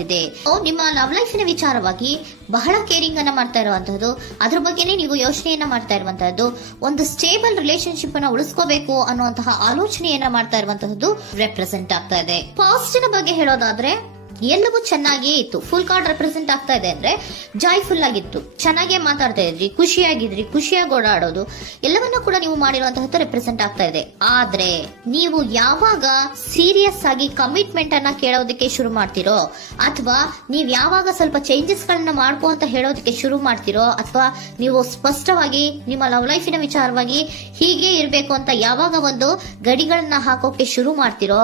ಬಂದಿದೆ. ನಿಮ್ಮ ಲವ್ ಲೈಫಿನ ವಿಚಾರವಾಗಿ ಬಹಳ ಕೇರಿಂಗ್ ಅನ್ನ ಮಾಡ್ತಾ ಇರುವಂತಹದ್ದು, ಅದ್ರ ಬಗ್ಗೆನೇ ನೀವು ಯೋಚನೆಯನ್ನ ಮಾಡ್ತಾ ಇರುವಂತಹದ್ದು, ಒಂದು ಸ್ಟೇಬಲ್ ರಿಲೇಶನ್ಶಿಪ್ ಅನ್ನ ಉಳಿಸ್ಕೋಬೇಕು ಅನ್ನುವಂತಹ ಆಲೋಚನೆಯನ್ನ ಮಾಡ್ತಾ ಇರುವಂತಹದ್ದು ರೆಪ್ರೆಸೆಂಟ್ ಆಗ್ತಾ ಇದೆ. ಪಾಸಿಟಿವ್ ಬಗ್ಗೆ ಹೇಳೋದಾದ್ರೆ ಎಲ್ಲವೂ ಚೆನ್ನಾಗಿಯೇ ಇತ್ತು. ಫುಲ್ ಕಾರ್ಡ್ ರೆಪ್ರೆಸೆಂಟ್ ಆಗ್ತಾ ಇದೆ ಅಂದ್ರೆ ಜಾಯ್ಫುಲ್ ಆಗಿತ್ತು, ಚೆನ್ನಾಗೇ ಮಾತಾಡ್ತಾ ಇದ್ರಿ, ಖುಷಿಯಾಗಿದ್ರಿ, ಖುಷಿಯಾಗಿ ಓಡಾಡೋದು ಎಲ್ಲವನ್ನ ಕೂಡ ನೀವು ಮಾಡಿರುವಂತಹದ್ದು ರೆಪ್ರೆಸೆಂಟ್ ಆಗ್ತಾ ಇದೆ. ಆದ್ರೆ ನೀವು ಯಾವಾಗ ಸೀರಿಯಸ್ ಆಗಿ ಕಮಿಟ್ಮೆಂಟ್ ಅನ್ನ ಕೇಳೋದಕ್ಕೆ ಶುರು ಮಾಡ್ತಿರೋ, ಅಥವಾ ನೀವ್ ಯಾವಾಗ ಸ್ವಲ್ಪ ಚೇಂಜಸ್ ಗಳನ್ನ ಮಾಡ್ಕೋ ಅಂತ ಹೇಳೋದಕ್ಕೆ ಶುರು ಮಾಡ್ತಿರೋ, ಅಥವಾ ನೀವು ಸ್ಪಷ್ಟವಾಗಿ ನಿಮ್ಮ ಲವ್ ಲೈಫಿನ ವಿಚಾರವಾಗಿ ಹೀಗೆ ಇರಬೇಕು ಅಂತ ಯಾವಾಗ ಒಂದು ಗಡಿಗಳನ್ನ ಹಾಕೋಕೆ ಶುರು ಮಾಡ್ತಿರೋ,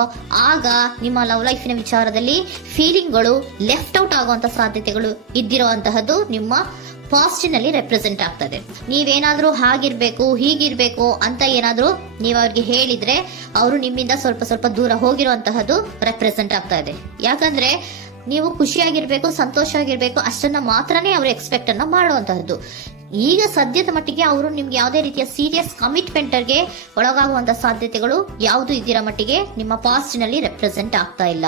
ಆಗ ನಿಮ್ಮ ಲವ್ ಲೈಫಿನ ವಿಚಾರದಲ್ಲಿ ಫೀಲಿಂಗ್ಗಳು ಲೆಫ್ಟ್ ಔಟ್ ಆಗುವಂತ ಸಾಧ್ಯತೆಗಳು ಇದ್ದಿರುವಂತಹದ್ದು ನಿಮ್ಮ ಪಾಸ್ಟ್ ನಲ್ಲಿ ರೆಪ್ರೆಸೆಂಟ್ ಆಗ್ತದೆ. ನೀವೇನಾದ್ರೂ ಹಾಗಿರ್ಬೇಕು ಹೀಗಿರ್ಬೇಕು ಅಂತ ಏನಾದ್ರೂ ನೀವು ಅವ್ರಿಗೆ ಹೇಳಿದ್ರೆ ಅವರು ನಿಮ್ಮಿಂದ ಸ್ವಲ್ಪ ಸ್ವಲ್ಪ ದೂರ ಹೋಗಿರುವಂತಹದ್ದು ರೆಪ್ರೆಸೆಂಟ್ ಆಗ್ತಾ ಇದೆ. ಯಾಕಂದ್ರೆ ನೀವು ಖುಷಿಯಾಗಿರ್ಬೇಕು, ಸಂತೋಷವಾಗಿರ್ಬೇಕು ಅಷ್ಟನ್ನ ಮಾತ್ರನೇ ಅವರು ಎಕ್ಸ್ಪೆಕ್ಟ್ ಅನ್ನ ಮಾಡುವಂತಹದ್ದು. ಈಗ ಸದ್ಯದ ಮಟ್ಟಿಗೆ ಅವರು ನಿಮ್ಗೆ ಯಾವುದೇ ರೀತಿಯ ಸೀರಿಯಸ್ ಕಮಿಟ್ಮೆಂಟ್ ಗೆ ಒಳಗಾಗುವಂತ ಸಾಧ್ಯತೆಗಳು ಯಾವುದು ಇದ್ದೀರಾ ಮಟ್ಟಿಗೆ ನಿಮ್ಮ ಪಾಸ್ಟ್ ನಲ್ಲಿ ರೆಪ್ರೆಸೆಂಟ್ ಆಗ್ತಾ ಇಲ್ಲ.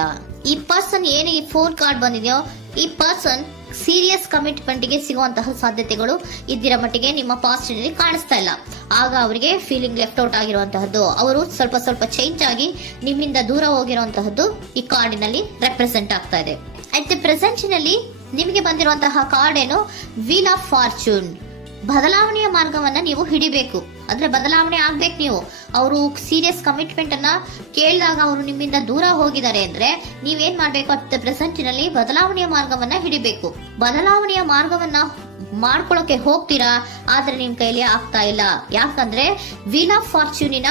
ಈ ಪರ್ಸನ್ ಏನು ಈ 4 ಕಾರ್ಡ್ ಬಂದಿದೆಯೋ, ಈ ಪರ್ಸನ್ ಸೀರಿಯಸ್ ಕಮಿಟ್ಮೆಂಟ್ ಗೆ ಸಿಗುವಂತಹ ಸಾಧ್ಯತೆಗಳು ಇದ್ದಿರ ಮಟ್ಟಿಗೆ ನಿಮ್ಮ ಪಾಸ್ಟ್ ನಲ್ಲಿ ಕಾಣಿಸ್ತಾ ಇಲ್ಲ. ಆಗ ಅವರಿಗೆ ಫೀಲಿಂಗ್ ಲೆಫ್ಟ್ ಔಟ್ ಆಗಿರುವಂತಹದ್ದು, ಅವರು ಸ್ವಲ್ಪ ಸ್ವಲ್ಪ ಚೇಂಜ್ ಆಗಿ ನಿಮ್ಮಿಂದ ದೂರ ಹೋಗಿರುವಂತಹದ್ದು ಈ ಕಾರ್ಡಿನಲ್ಲಿ ರೆಪ್ರೆಸೆಂಟ್ ಆಗ್ತಾ ಇದೆ. ಅಟ್ ದ ಪ್ರೆಸೆಂಟ್ ನಲ್ಲಿ ನಿಮಗೆ ಬಂದಿರುವಂತಹ ಕಾರ್ಡ್ ಏನು, ವೀಲ್ ಆಫ್ ಫಾರ್ಚೂನ್. ಬದಲಾವಣೆಯ ಮಾರ್ಗವನ್ನ ನೀವು ಹಿಡಿಬೇಕು, ಅಂದ್ರೆ ಬದಲಾವಣೆ ಆಗ್ಬೇಕು. ನೀವು ಅವರು ಸೀರಿಯಸ್ ಕಮಿಟ್ಮೆಂಟ್ ಅನ್ನ ಕೇಳಿದಾಗ ಅವರು ನಿಮ್ಮಿಂದ ದೂರ ಹೋಗಿದ್ದಾರೆ ಅಂದ್ರೆ ನೀವೇನ್ ಮಾಡ್ಬೇಕು, ಅಟ್ ದ ಪ್ರೆಸೆಂಟ್ ನಲ್ಲಿ ಬದಲಾವಣೆಯ ಮಾರ್ಗವನ್ನ ಹಿಡಿಬೇಕು. ಬದಲಾವಣೆಯ ಮಾರ್ಗವನ್ನ ಮಾಡ್ಕೊಳಕ್ಕೆ ಹೋಗ್ತೀರಾ, ಆದ್ರೆ ನಿಮ್ ಕೈಲಿ ಆಗ್ತಾ ಇಲ್ಲ. ಯಾಕಂದ್ರೆ ವೀಲ್ ಆಫ್ ಫಾರ್ಚೂನಿನ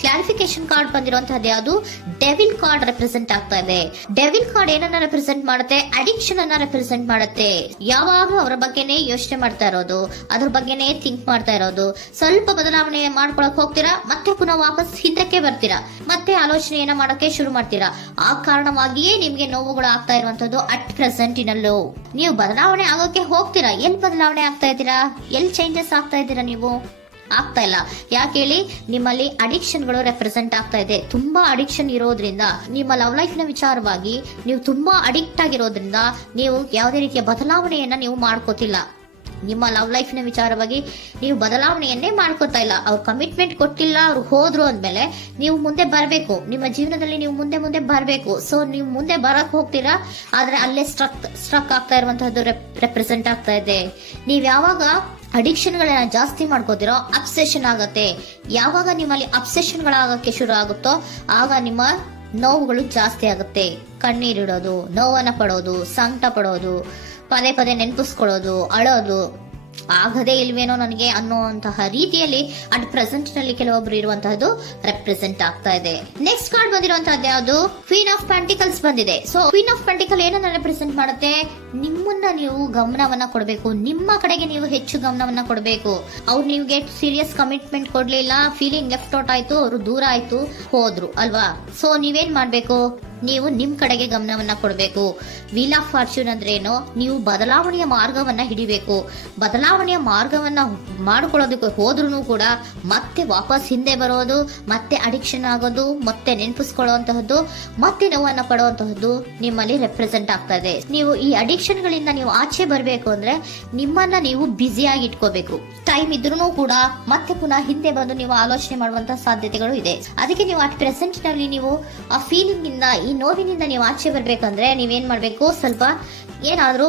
ಕ್ಲಾರಿಫಿಕೇಶನ್ ಕಾರ್ಡ್ ಬಂದಿರುವಂತಹದ್ದು ಯಾವುದು, ಡೆವಿಲ್ ಕಾರ್ಡ್ ರೆಪ್ರೆಸೆಂಟ್ ಆಗ್ತಾ ಇದೆ. ಡೆವಿಲ್ ಕಾರ್ಡ್ ಏನನ್ನ ರೆಪ್ರೆಸೆಂಟ್ ಮಾಡುತ್ತೆ, ಅಡಿಕ್ಷನ್ ಅನ್ನ ರೆಪ್ರೆಸೆಂಟ್ ಮಾಡುತ್ತೆ. ಯಾವಾಗ ಅವರ ಬಗ್ಗೆನೇ ಯೋಚನೆ ಮಾಡ್ತಾ ಇರೋದು, ಅದ್ರ ಬಗ್ಗೆನೇ ಥಿಂಕ್ ಮಾಡ್ತಾ ಇರೋದು, ಸ್ವಲ್ಪ ಬದಲಾವಣೆ ಮಾಡ್ಕೊಳಕ್ ಹೋಗ್ತೀರಾ, ಮತ್ತೆ ಪುನಃ ವಾಪಸ್ ಹಿಂದಕ್ಕೆ ಬರ್ತೀರಾ, ಮತ್ತೆ ಆಲೋಚನೆಯನ್ನ ಮಾಡಕ್ಕೆ ಶುರು ಮಾಡ್ತೀರಾ. ಆ ಕಾರಣವಾಗಿಯೇ ನಿಮ್ಗೆ ನೋವುಗಳು ಆಗ್ತಾ ಇರುವಂತದ್ದು ಅಟ್ ಪ್ರೆಸೆಂಟ್ ಇನಲ್ಲೂ. ನೀವು ಬದಲಾವಣೆ ಆಗೋಕೆ ಹೋಗ್ತೀರಾ, ಎಲ್ಲಿ ಬದಲಾವಣೆ ಆಗ್ತಾ ಇದ್ದೀರಾ, ಎಲ್ಲಿ ಚೇಂಜಸ್ ಆಗ್ತಾ ಇದ್ದೀರಾ, ನೀವು ಆಗ್ತಾ ಇಲ್ಲ. ಯಾಕೆ ಹೇಳಿ, ನಿಮ್ಮಲ್ಲಿ ಅಡಿಕ್ಷನ್ ಗಳು ರೆಪ್ರೆಸೆಂಟ್ ಆಗ್ತಾ ಇದೆ. ತುಂಬಾ ಅಡಿಕ್ಷನ್ ಇರೋದ್ರಿಂದ, ನಿಮ್ಮ ಲವ್ ಲೈಫ್ ನ ವಿಚಾರವಾಗಿ ನೀವು ತುಂಬಾ ಅಡಿಕ್ಟ್ ಆಗಿರೋದ್ರಿಂದ ನೀವು ಯಾವುದೇ ರೀತಿಯ ಬದಲಾವಣೆಯನ್ನ ನೀವು ಮಾಡ್ಕೋತಿಲ್ಲ. ನಿಮ್ಮ ಲವ್ ಲೈಫ್ ನ ವಿಚಾರವಾಗಿ ನೀವು ಬದಲಾವಣೆಯನ್ನೇ ಮಾಡ್ಕೋತಾ ಇಲ್ಲ. ಅವ್ರು ಕಮಿಟ್ಮೆಂಟ್ ಕೊಟ್ಟಿಲ್ಲ, ಅವ್ರು ಹೋದ್ರು ಅಂದ್ಮೇಲೆ ನೀವು ಮುಂದೆ ಬರಬೇಕು, ನಿಮ್ಮ ಜೀವನದಲ್ಲಿ ನೀವು ಮುಂದೆ ಮುಂದೆ ಬರಬೇಕು. ಸೊ ನೀವು ಮುಂದೆ ಬರಕ್ ಹೋಗ್ತೀರಾ, ಆದ್ರೆ ಅಲ್ಲೇ ಸ್ಟ್ರಕ್ ಆಗ್ತಾ ಇರುವಂತಹದ್ದು ರೆಪ್ರೆಸೆಂಟ್ ಆಗ್ತಾ ಇದೆ. ನೀವ್ ಯಾವಾಗ ಅಡಿಕ್ಷನ್ ಗಳನ್ನ ಜಾಸ್ತಿ ಮಾಡ್ಕೋತಿರೋ ಅಬ್ಸೆಷನ್ ಆಗತ್ತೆ. ಯಾವಾಗ ನಿಮ್ಮಲ್ಲಿ ಅಬ್ಸೆಷನ್ ಗಳಾಗಕ್ಕೆ ಶುರು ಆಗುತ್ತೋ ಆಗ ನಿಮ್ಮ ನೋವುಗಳು ಜಾಸ್ತಿ ಆಗುತ್ತೆ. ಕಣ್ಣೀರಿಡೋದು, ನೋವನ್ನ ಪಡೋದು, ಸಂಕಟ ಪಡೋದು, ಪದೇ ಪದೇ ನೆನಪಿಸ್ಕೊಳ್ಳೋದು, ಅಳೋದು, ಆಗದೇ ಇಲ್ವೇನೋ ನನಗೆ ಅನ್ನುವಂತಹ ರೀತಿಯಲ್ಲಿ ಅಟ್ ಪ್ರೆಸೆಂಟ್ ನಲ್ಲಿ ಕೆಲವೊಬ್ರು ಇರುವಂತಹದ್ದು ರೆಪ್ರೆಸೆಂಟ್ ಆಗ್ತಾ ಇದೆ. ನೆಕ್ಸ್ಟ್ ಕಾರ್ಡ್ ಬಂದಿರುವಂತಹದ್ದು ಯಾವುದು, ಕ್ವೀನ್ ಆಫ್ ಪೆಂಟಿಕಲ್ಸ್ ಬಂದಿದೆ. ಸೊ ಕ್ವೀನ್ ಆಫ್ ಪೆಂಟಿಕಲ್ ಏನನ್ನ ರೆಪ್ರೆಸೆಂಟ್ ಮಾಡುತ್ತೆ, ನಿಮ್ಮನ್ನ ನೀವು ಗಮನವನ್ನ ಕೊಡಬೇಕು, ನಿಮ್ಮ ಕಡೆಗೆ ನೀವು ಹೆಚ್ಚು ಗಮನವನ್ನ ಕೊಡಬೇಕು. ಅವ್ರು ನಿಮ್ಗೆ ಸೀರಿಯಸ್ ಕಮಿಟ್ಮೆಂಟ್ ಕೊಡ್ಲಿಲ್ಲ, ಫೀಲಿಂಗ್ ಲೆಫ್ಟ್ ಔಟ್ ಆಯ್ತು, ಅವರು ದೂರ ಆಯ್ತು, ಹೋದ್ರು ಅಲ್ವಾ. ಸೊ ನೀವೇನ್ ಮಾಡ್ಬೇಕು, ನೀವು ನಿಮ್ ಕಡೆಗೆ ಗಮನವನ್ನ ಕೊಡಬೇಕು. ವೀಲ್ ಆಫ್ ಫಾರ್ಚೂನ್ ಅಂದ್ರೆ ಏನು, ನೀವು ಬದಲಾವಣೆಯ ಮಾರ್ಗವನ್ನ ಹಿಡಿಬೇಕು. ಬದಲಾವಣೆಯ ಮಾರ್ಗವನ್ನ ಮಾಡ್ಕೊಳ್ಳೋದಕ್ಕೆ ಹೋದ್ರೂ ಕೂಡ ಮತ್ತೆ ವಾಪಸ್ ಹಿಂದೆ ಬರೋದು, ಮತ್ತೆ ಅಡಿಕ್ಷನ್ ಆಗೋದು, ಮತ್ತೆ ನೆನಪಿಸ್ಕೊಳ್ಳುವಂತಹದ್ದು, ಮತ್ತೆ ನೋವನ್ನ ಪಡುವಂತಹದ್ದು ನಿಮ್ಮಲ್ಲಿ ರೆಪ್ರೆಸೆಂಟ್ ಆಗ್ತಾ ಇದೆ. ನೀವು ಈ ಅಡಿಕ್ಷನ್ ಗಳಿಂದ ನೀವು ಆಚೆ ಬರಬೇಕು ಅಂದ್ರೆ ನಿಮ್ಮನ್ನ ನೀವು ಬ್ಯುಸಿಯಾಗಿ ಇಟ್ಕೋಬೇಕು. ಟೈಮ್ ಇದ್ರೂ ಕೂಡ ಮತ್ತೆ ಪುನಃ ಹಿಂದೆ ಬಂದು ನೀವು ಆಲೋಚನೆ ಮಾಡುವಂತಹ ಸಾಧ್ಯತೆಗಳು ಇದೆ. ಅದಕ್ಕೆ ನೀವು ಅಟ್ ಪ್ರೆಸೆಂಟ್ ನಲ್ಲಿ ನೀವು ಆ ಫೀಲಿಂಗ್ ಇಂದ, ಈ ನೋವಿನಿಂದ ನೀವು ಆಚೆ ಬರ್ಬೇಕಂದ್ರೆ ನೀವೇನ್ ಮಾಡ್ಬೇಕು, ಸ್ವಲ್ಪ ಏನಾದ್ರೂ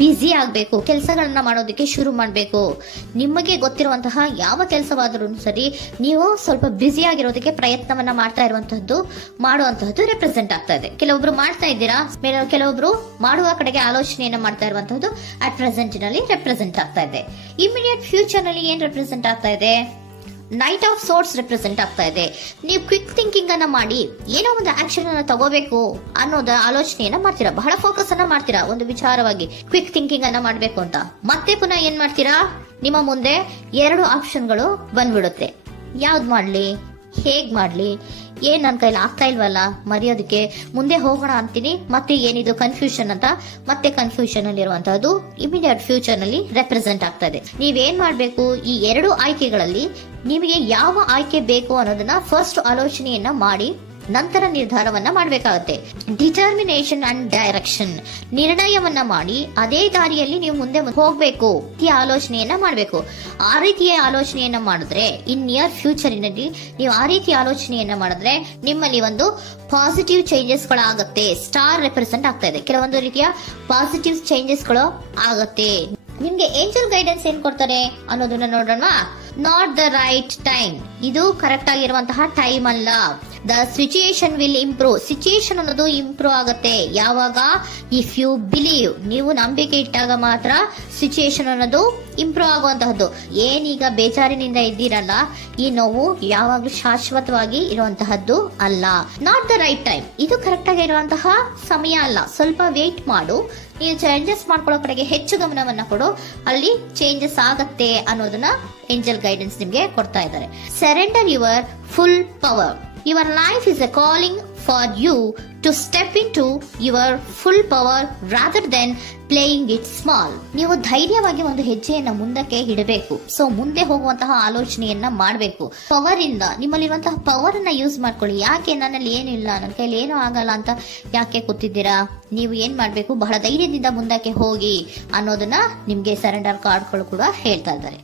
ಬ್ಯುಸಿ ಆಗ್ಬೇಕು, ಕೆಲಸಗಳನ್ನ ಮಾಡೋದಕ್ಕೆ ಶುರು ಮಾಡ್ಬೇಕು. ನಿಮಗೆ ಗೊತ್ತಿರುವಂತಹ ಯಾವ ಕೆಲಸವಾದ್ರೂ ಸರಿ, ನೀವು ಸ್ವಲ್ಪ ಬ್ಯುಸಿ ಆಗಿರೋದಕ್ಕೆ ಪ್ರಯತ್ನವನ್ನ ಮಾಡ್ತಾ ಇರುವಂತಹದ್ದು, ಮಾಡುವಂತಹದ್ದು ರೆಪ್ರೆಸೆಂಟ್ ಆಗ್ತಾ ಇದೆ. ಕೆಲವೊಬ್ರು ಮಾಡ್ತಾ ಇದ್ದೀರಾ, ಕೆಲವೊಬ್ರು ಮಾಡುವ ಕಡೆಗೆ ಆಲೋಚನೆಯನ್ನ ಮಾಡ್ತಾ ಇರುವಂತಹದ್ದು ಅಟ್ ಪ್ರೆಸೆಂಟ್ ನಲ್ಲಿ ರೆಪ್ರೆಸೆಂಟ್ ಆಗ್ತಾ ಇದೆ. ಇಮಿಡಿಯೇಟ್ ಫ್ಯೂಚರ್ ನಲ್ಲಿ ಏನ್ ರೆಪ್ರೆಸೆಂಟ್ ಆಗ್ತಾ ಇದೆ, ನೈಟ್ ಆಫ್ ಸೋರ್ಟ್ಸ್ ರೆಪ್ರೆಸೆಂಟ್ ಆಗ್ತಾ ಇದೆ. ನೀವು ಕ್ವಿಕ್ ಥಿಂಕಿಂಗ್ ಅನ್ನ ಮಾಡಿ ಏನೋ ಒಂದು ಆಕ್ಷನ್ ಅನ್ನ ತಗೋಬೇಕು ಅನ್ನೋದ ಆಲೋಚನೆಯನ್ನ ಮಾಡ್ತೀರಾ, ಬಹಳ ಫೋಕಸ್ ಅನ್ನ ಮಾಡ್ತೀರಾ ಒಂದು ವಿಚಾರವಾಗಿ, ಕ್ವಿಕ್ ಥಿಂಕಿಂಗ್ ಅನ್ನ ಮಾಡ್ಬೇಕು ಅಂತ. ಮತ್ತೆ ಪುನಃ ಏನ್ ಮಾಡ್ತೀರಾ, ನಿಮ್ಮ ಮುಂದೆ 2 ಆಪ್ಷನ್ಗಳು ಬಂದ್ಬಿಡುತ್ತೆ. ಯಾವ್ದು ಮಾಡ್ಲಿ, ಹೇಗ್ ಮಾಡ್ಲಿ, ಏನ್ ನನ್ನ ಕೈಲಿ ಆಗ್ತಾ ಇಲ್ವಲ್ಲ ಮರೆಯೋದಕ್ಕೆ, ಮುಂದೆ ಹೋಗೋಣ ಅಂತೀನಿ, ಮತ್ತೆ ಏನಿದು ಕನ್ಫ್ಯೂಷನ್ ಅಂತ ಮತ್ತೆ ಕನ್ಫ್ಯೂಷನ್ ಅಲ್ಲಿ ಇರುವಂತಹದ್ದು ಇಮಿಡಿಯೇಟ್ ಫ್ಯೂಚರ್ ನಲ್ಲಿ ರೆಪ್ರೆಸೆಂಟ್ ಆಗ್ತಾ ಇದೆ. ನೀವೇನ್ ಮಾಡ್ಬೇಕು, ಈ 2 ಆಯ್ಕೆಗಳಲ್ಲಿ ನಿಮಗೆ ಯಾವ ಆಯ್ಕೆ ಬೇಕು ಅನ್ನೋದನ್ನ ಫಸ್ಟ್ ಆಲೋಚನೆಯನ್ನ ಮಾಡಿ ನಂತರ ನಿರ್ಧಾರವನ್ನ ಮಾಡಬೇಕಾಗುತ್ತೆ. ಡಿಟರ್ಮಿನೇಷನ್ ಅಂಡ್ ಡೈರೆಕ್ಷನ್, ನಿರ್ಣಯವನ್ನ ಮಾಡಿ ಅದೇ ದಾರಿಯಲ್ಲಿ ನೀವು ಮುಂದೆ ಹೋಗ್ಬೇಕು ಈ ಆಲೋಚನೆಯನ್ನ ಮಾಡಬೇಕು. ಆ ರೀತಿಯ ಆಲೋಚನೆಯನ್ನ ಮಾಡಿದ್ರೆ ಇನ್ ನಿಯರ್ ಫ್ಯೂಚರಿನಲ್ಲಿ ನೀವು ಆ ರೀತಿಯ ಆಲೋಚನೆಯನ್ನ ಮಾಡಿದ್ರೆ ನಿಮ್ಮಲ್ಲಿ ಒಂದು ಪಾಸಿಟಿವ್ ಚೇಂಜಸ್ ಗಳು ಆಗುತ್ತೆ. ಸ್ಟಾರ್ ರೆಪ್ರೆಸೆಂಟ್ ಆಗ್ತಾ ಇದೆ, ಕೆಲವೊಂದು ರೀತಿಯ ಪಾಸಿಟಿವ್ ಚೇಂಜಸ್ ಗಳು ಆಗುತ್ತೆ. ನಿಮ್ಗೆ ಏಂಜಲ್ ಗೈಡೆನ್ಸ್ ಏನ್ ಕೊಡ್ತಾರೆ ಅನ್ನೋದನ್ನ ನೋಡೋಣ. ನಾಟ್ ದ ರೈಟ್ ಟೈಮ್, ಇದು ಕರೆಕ್ಟ್ ಆಗಿರುವಂತಹ ಟೈಮ್ ಅಲ್ಲ. The situation will improve, situation ಅನ್ನೋದು ಇಂಪ್ರೂವ್ ಆಗುತ್ತೆ ಯಾವಾಗ, ಇಫ್ ಯು ಬಿಲೀವ್, ನೀವು ನಂಬಿಕೆ ಇಟ್ಟಾಗ ಮಾತ್ರ ಸಿಚುಯೇಷನ್ ಅನ್ನೋದು ಇಂಪ್ರೂವ್ ಆಗುವಂತಹದ್ದು. ಏನೀಗ ಬೇಜಾರಿನಿಂದ ಇದ್ದೀರಲ್ಲ, ಈ ನೋವು ಯಾವಾಗ್ಲೂ ಶಾಶ್ವತವಾಗಿ ಇರುವಂತಹದ್ದು ಅಲ್ಲ. ನಾಟ್ ದ ರೈಟ್ ಟೈಮ್, ಇದು ಕರೆಕ್ಟ್ ಆಗಿರುವಂತಹ ಸಮಯ ಅಲ್ಲ, ಸ್ವಲ್ಪ ವೇಟ್ ಮಾಡು, ನೀವು ಚೇಂಜಸ್ ಮಾಡ್ಕೊಳ್ಳೋ ಕಡೆಗೆ ಹೆಚ್ಚು ಗಮನವನ್ನ ಕೊಡು, ಅಲ್ಲಿ ಚೇಂಜಸ್ ಆಗತ್ತೆ ಅನ್ನೋದನ್ನ ಏಂಜಲ್ ಗೈಡೆನ್ಸ್ ನಿಮ್ಗೆ ಕೊಡ್ತಾ ಇದ್ದಾರೆ. Surrender your full power, your life is a calling for you to step into your full power rather than playing it small. ನೀವು ಧೈರ್ಯವಾಗಿ ಒಂದು ಹೆಜ್ಜೆಯನ್ನ ಮುಂದಕ್ಕೆ ಇಡಬೇಕು. ಸೊ ಮುಂದೆ ಹೋಗುವಂತಹ ಆಲೋಚನೆಯನ್ನ ಮಾಡಬೇಕು. ಪವರ್ ಇಂದ, ನಿಮ್ಮಲ್ಲಿರುವಂತಹ ಪವರ್ ಅನ್ನ ಯೂಸ್ ಮಾಡ್ಕೊಳ್ಳಿ. ಯಾಕೆ ನನ್ನಲ್ಲಿ ಏನಿಲ್ಲ, ನನ್ನ ಕೈಲಿ ಏನೂ ಆಗಲ್ಲ ಅಂತ ಯಾಕೆ ಕೂತಿದ್ದೀರಾ? ನೀವು ಏನ್ ಮಾಡ್ಬೇಕು, ಬಹಳ ಧೈರ್ಯದಿಂದ ಮುಂದಕ್ಕೆ ಹೋಗಿ ಅನ್ನೋದನ್ನ ನಿಮ್ಗೆ ಸರೆಂಡರ್ ಕಾರ್ಡ್ಗಳು ಕೂಡ ಹೇಳ್ತಾ ಇದ್ದಾರೆ.